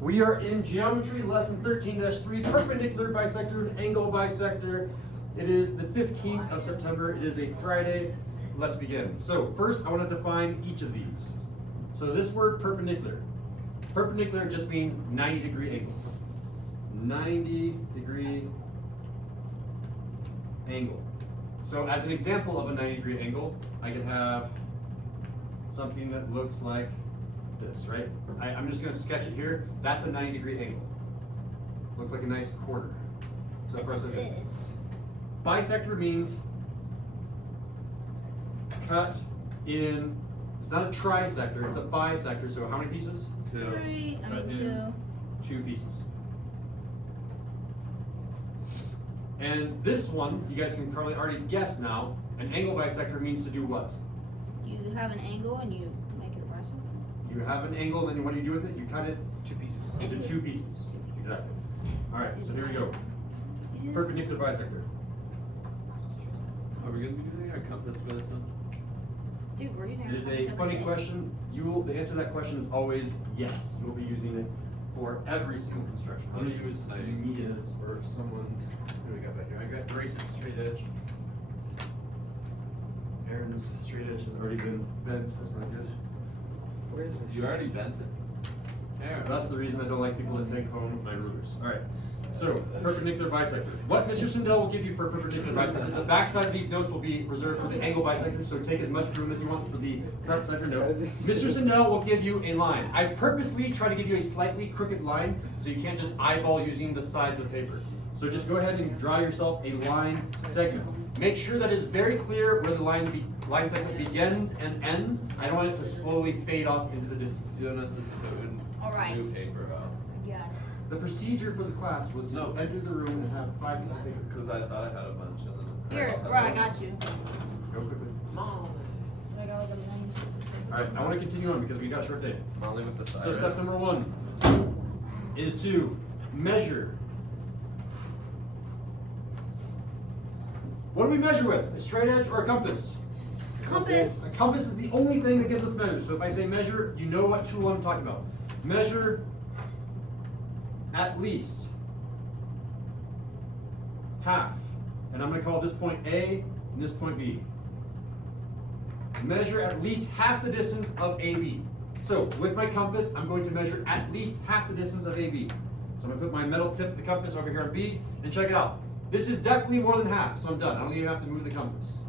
We are in geometry lesson 13-3, perpendicular bisector and angle bisector. It is the 15th of September. It is a Friday. Let's begin. So first I want to define each of these. So this word perpendicular. Perpendicular just means 90-degree angle. 90-degree angle. So as an example of a 90-degree angle, I could have something that looks like this, right? I'm just going to sketch it here. That's a 90-degree angle. Looks like a nice corner. So first of this. Bisector means cut in. It's not a trisector, it's a bisector. So how many pieces? Two. Two pieces. And this one, you guys can probably already guess now, an angle bisector means to do what? You have an angle and you make it horizontal. You have an angle, and then what do you do with it? You cut it two pieces. Into two pieces. Exactly. All right, so here we go. Perpendicular bisector. Are we going to be using our compass for this one? Dude, we're using It is a funny question. The answer to that question is always yes. You'll be using it for every single construction. I'm going to use Mia's or someone's. What do we got back here? I got Grace's straight edge. Aaron's straight edge has already been bent. That's not good. You already bent it? Aaron. That's the reason I don't like people to take home my rulers. All right. So, perpendicular bisector. What Mr. Sindel will give you for perpendicular bisector, the back side of these notes will be reserved for the angle bisector, so take as much room as you want for the front side of your notes. Mr. Sindel will give you a line. I purposely try to give you a slightly crooked line, so you can't just eyeball using the sides of the paper. So just go ahead and draw yourself a line segment. Make sure that it's very clear where the line segment begins and ends. I don't want it to slowly fade off into the distance. You don't necessarily Alright. new paper out. Yeah. The procedure for the class was to enter the room and have 5 pieces of paper. Because I thought I had a bunch of them. Here, bro, I got you. Go quickly. I got like a million pieces of paper. All right, I want to continue on because we got a short day. Molly with the So cyrus. step number 1 is to measure. What do we measure with? A straight edge or a compass? Compass. A compass is the only thing that gives us measure. So if I say measure, you know what tool I'm talking about. Measure at least half. And I'm going to call this point A and this point B. Measure at least half the distance of AB. So with my compass, I'm going to measure at least half the distance of AB. So I'm going to put my metal tip of the compass over here on B, and check it out. This is definitely more than half, so I'm done. I don't even have to move the compass.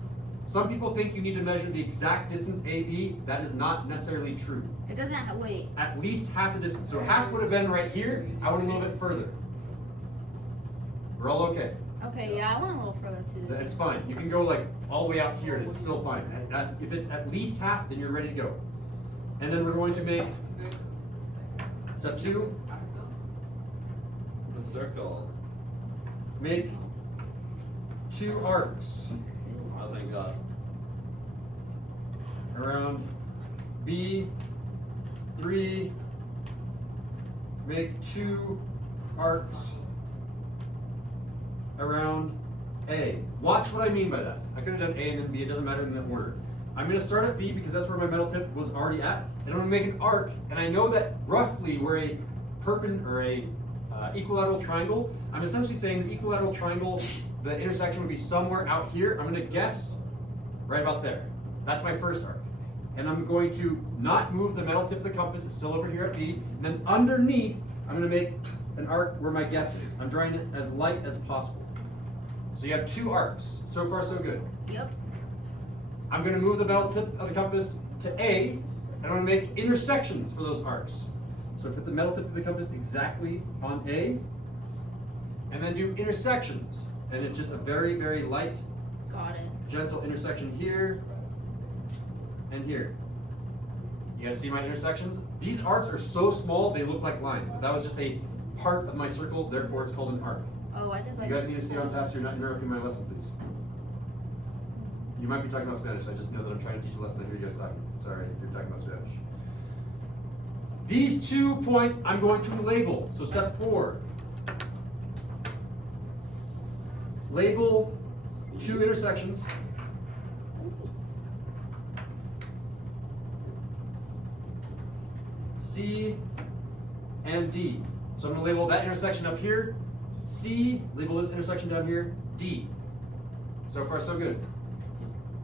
Some people think you need to measure the exact distance AB. That is not necessarily true. It doesn't, wait. At least half the distance. So half would have been right here. I went a little bit further. We're all okay. Okay, yeah, I went a little further too. So it's fine. You can go like all the way out here and it's still fine. If it's at least half, then you're ready to go. And then we're going to make step 2. The circle. Make 2 arcs Oh, thank God. around B. 3. Make 2 arcs around A. Watch what I mean by that. I could have done A and then B. It doesn't matter in that order. I'm going to start at B because that's where my metal tip was already at, and I'm going to make an arc. And I know that roughly where a equilateral triangle. I'm essentially saying the equilateral triangle, the intersection would be somewhere out here. I'm going to guess right about there. That's my first arc. And I'm going to not move the metal tip of the compass. It's still over here at B. And then underneath, I'm going to make an arc where my guess is. I'm drawing it as light as possible. So you have 2 arcs. So far, so good. Yep. I'm going to move the metal tip of the compass to A, and I'm going to make intersections for those arcs. So put the metal tip of the compass exactly on A, and then do intersections. And it's just a very, very light, Got it. gentle intersection here and here. You guys see my intersections? These arcs are so small, they look like lines, but that was just a part of my circle, therefore it's called an arc. Oh, I did like You guys this. need to stay on task, so you're not interrupting my lesson, please. You might be talking about Spanish, I just know that I'm trying to teach a lesson, I hear you guys talking. Sorry if you're talking about Spanish. These 2 points I'm going to label. So step 4. Label 2 intersections. C and D. So I'm gonna label that intersection up here, C, label this intersection down here, D. So far, so good.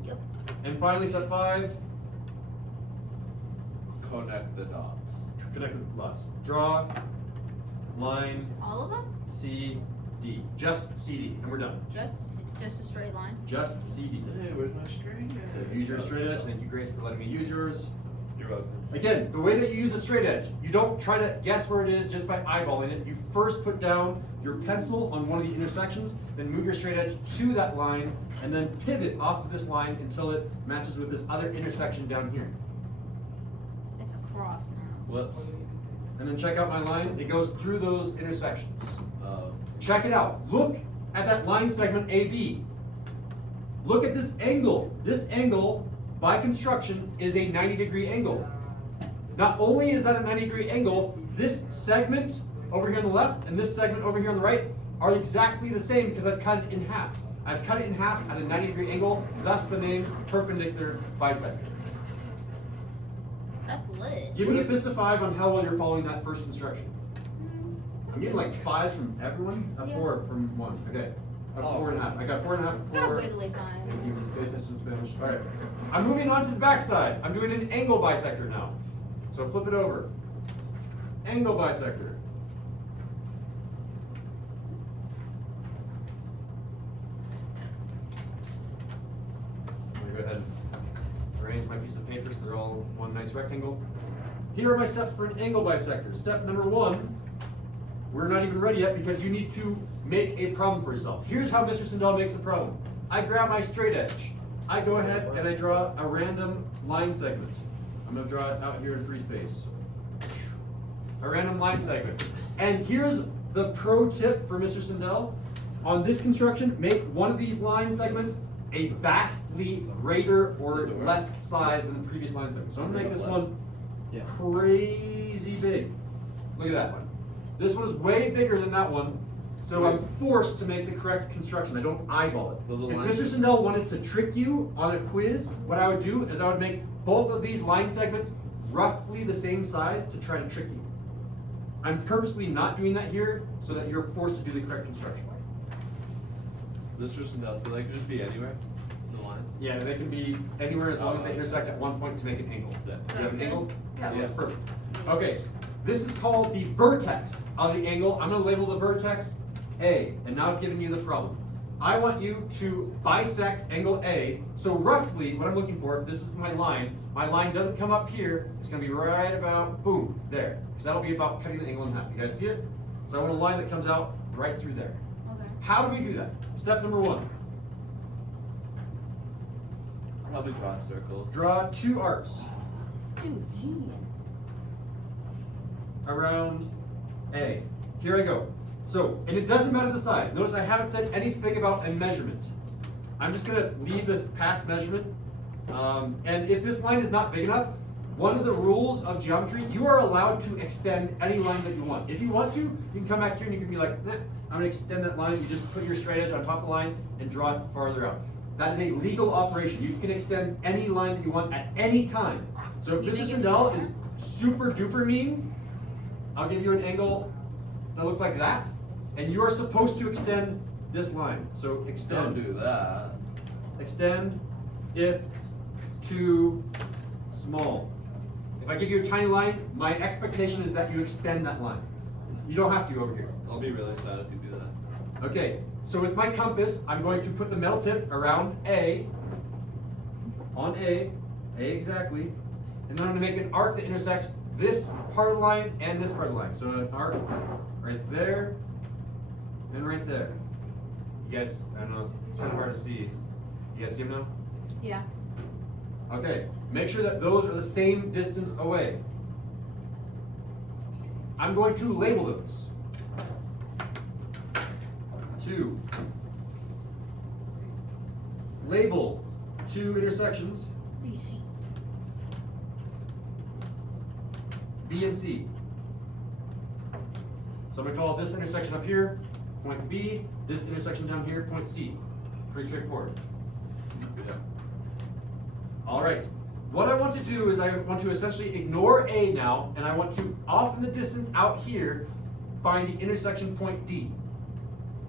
Yep. And finally, step 5, Connect the dots. connect with the dots. Draw line All of them? C, D. Just CD, and we're done. Just a straight line. Just CD. Hey, where's my straight edge? Use your straight edge. Thank you, Grace, for letting me use yours. You're welcome. Again, the way that you use a straight edge, you don't try to guess where it is just by eyeballing it. You first put down your pencil on one of the intersections, then move your straight edge to that line, and then pivot off of this line until it matches with this other intersection down here. It's a cross now. Whoops. And then check out my line. It goes through those intersections. Oh. Check it out. Look at that line segment AB. Look at this angle. This angle, by construction, is a 90-degree angle. Not only is that a 90-degree angle, this segment over here on the left and this segment over here on the right are exactly the same because I've cut it in half. I've cut it in half at a 90-degree angle, thus the name perpendicular bisector. That's lit. Give me a fist of 5 on how well you're following that first instruction. Mm, I'm getting like 5s from everyone, a Yeah. 4 from one. Okay, a 4.5. I got 4.5 got a 4. wiggly time. Thank you. Pay attention to Spanish. All right. I'm moving on to the back side. I'm doing an angle bisector now. So flip it over. Angle bisector. I'm gonna go ahead and arrange my piece of paper so they're all one nice rectangle. Here are my steps for an angle bisector. Step number 1, we're not even ready yet because you need to make a problem for yourself. Here's how Mr. Sindel makes a problem. I grab my straight edge. I go ahead and I draw a random line segment. I'm gonna draw it out here in free space. A random line segment. And here's the pro tip for Mr. Sindel. On this construction, make one of these line segments a vastly greater or less size than the previous line segment. So I'm gonna make this one crazy big. Look at that one. This one is way bigger than that one, so I'm forced to make the correct construction. I don't eyeball it. So the If line- Mr. Sindel wanted to trick you on a quiz, what I would do is I would make both of these line segments roughly the same size to try to trick you. I'm purposely not doing that here so that you're forced to do the correct construction. Mr. Sindel, so they could just be anywhere? The lines? Yeah, they can be anywhere as long as they intersect at one point to make an angle. Do you have an Sounds angle? good. Yeah, Yeah. that's perfect. Okay, this is called the vertex of the angle. I'm gonna label the vertex A, and now I've given you the problem. I want you to bisect angle A, so roughly what I'm looking for, if this is my line doesn't come up here, it's gonna be right about, boom, there. Because that'll be about cutting the angle in half. You guys see it? So I want a line that comes out right through there. Okay. How do we do that? Step number 1, Probably draw a circle. draw 2 arcs Dude, genius. around A. Here I go. So, and it doesn't matter the size. Notice I haven't said anything about a measurement. I'm just gonna leave this past measurement. And if this line is not big enough, one of the rules of geometry, you are allowed to extend any line that you want. If you want to, you can come back here and you can be like, I'm gonna extend that line. You just put your straight edge on top of the line and draw it farther out. That is a legal operation. You can extend any line that you want at any time. So if You Mr. think it's Sindel fair? is super duper mean, I'll give you an angle that looks like that, and you are supposed to extend this line. So Don't extend, do that. extend if too small. If I give you a tiny line, my expectation is that you extend that line. You don't have to over here. I'll be really sad if you do that. Okay, so with my compass, I'm going to put the metal tip around A, on A exactly, and then I'm gonna make an arc that intersects this part of the line and this part of the line. So an arc right there and right there. You guys, I don't know, it's kind of hard to see. You guys see them now? Yeah. Okay, make sure that those are the same distance away. I'm going to label those. 2. Label 2 intersections, BC. B and C. So I'm gonna call this intersection up here point B, this intersection down here point C. Pretty straightforward. Yeah. All right, what I want to do is I want to essentially ignore A now, and I want to, off in the distance out here, find the intersection point D.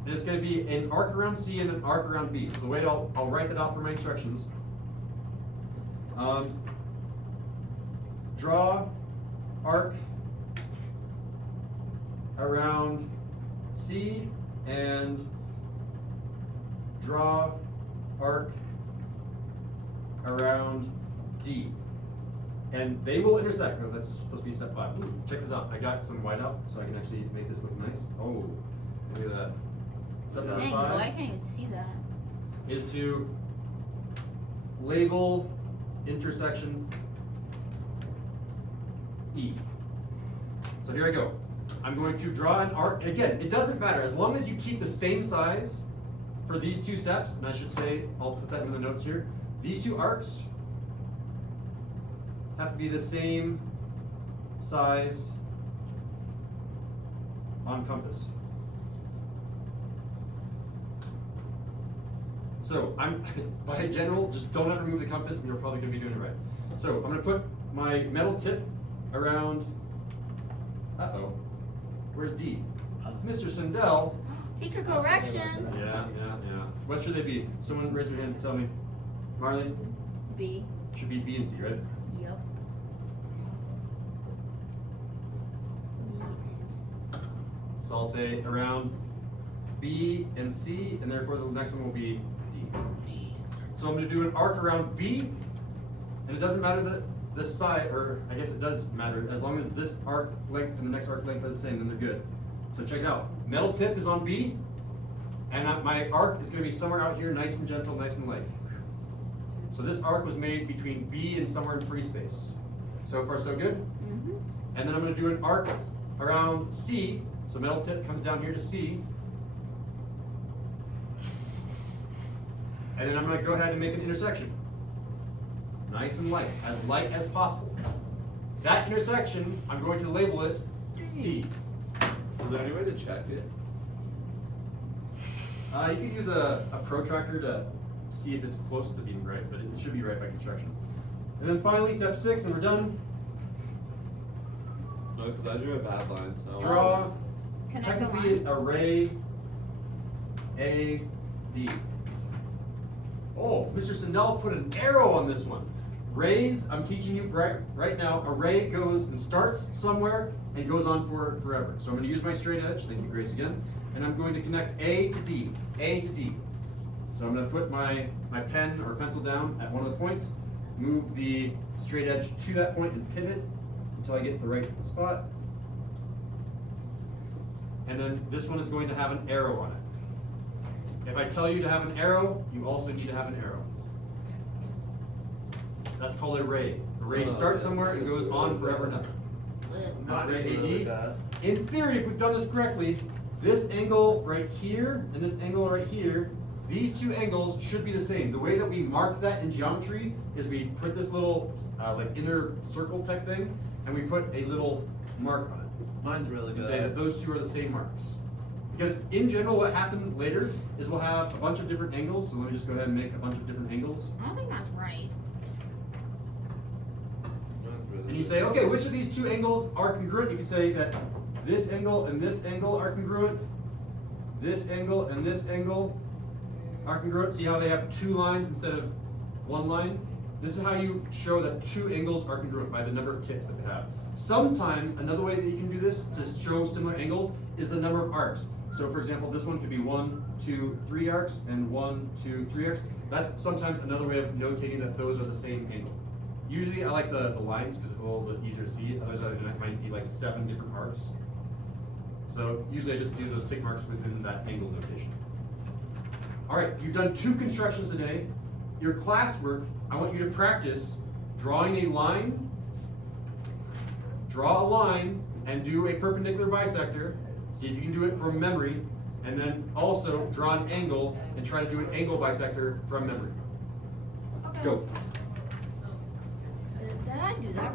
And it's going to be an arc around C and an arc around B. So the way that I'll write that out for my instructions. Draw arc around C and draw arc around D. And they will intersect. No, that's supposed to be step 5. Ooh, check this out. I got some whiteout so I can actually make this look nice. Oh, look at that. Step number Dang, 5 boy, I can't even see that. is to label intersection E. So here I go. I'm going to draw an arc. Again, it doesn't matter as long as you keep the same size for these 2 steps. And I should say, I'll put that in the notes here. These 2 arcs have to be the same size on compass. So I'm, by general, just don't ever move the compass and you're probably gonna be doing it right. So I'm gonna put my metal tip around, where's D? Mr. Sindel. Teacher correction. Yeah. What should they be? Someone raise their hand and tell me. Marlene? B. Should be B and C, right? Yep. So I'll say around B and C, and therefore the next one will be D. So I'm going to do an arc around B, and it doesn't matter that this side, or I guess it does matter, as long as this arc length and the next arc length are the same, then they're good. So check it out. Metal tip is on B, and my arc is going to be somewhere out here, nice and gentle, nice and light. So this arc was made between B and somewhere in free space. So far, so good? Mm-hmm. And then I'm going to do an arc around C. So metal tip comes down here to C. And then I'm going to go ahead and make an intersection. Nice and light as possible. That intersection, I'm going to label it D. Is there any way to check it? You could use a protractor to see if it's close to being right, but it should be right by construction. And then finally, step 6, and we're done. No, because I drew a bad line, so. Draw Connect the technically line. array A, D. Oh, Mr. Sindel put an arrow on this one. Rays, I'm teaching you right now, array goes and starts somewhere and goes on for forever. So I'm going to use my straight edge, thank you Grace again, and I'm going to connect A to D, A to D. So I'm going to put my pen or pencil down at one of the points, move the straight edge to that point and pivot until I get the right spot. And then this one is going to have an arrow on it. If I tell you to have an arrow, you also need to have an arrow. That's called a ray. A ray starts somewhere and goes on forever and ever. That's ray AD. In theory, if we've done this correctly, this angle right here and this angle right here, these 2 angles should be the same. The way that we mark that in geometry is we put this little like inner circle type thing, and we put a little mark on it. Mine's really We good. say that those 2 are the same marks. Because in general, what happens later is we'll have a bunch of different angles. So let me just go ahead and make a bunch of different angles. I don't think that's right. Mine's really And you good. say, okay, which of these 2 angles are congruent? You can say that this angle and this angle are congruent. This angle and this angle are congruent. See how they have 2 lines instead of 1 line? This is how you show that 2 angles are congruent, by the number of ticks that they have. Sometimes another way that you can do this to show similar angles is the number of arcs. So for example, this one could be 1, 2, 3 arcs and 1, 2, 3 arcs. That's sometimes another way of notating that those are the same angle. Usually I like the lines because it's a little bit easier to see. Otherwise it might be like 7 different arcs. So usually I just do those tick marks within that angle notation. All right, you've done 2 constructions today. Your classwork, I want you to practice drawing a line, draw a line, and do a perpendicular bisector. See if you can do it from memory, and then also draw an angle and try to do an angle bisector from memory. Okay. Go. Did I do that right?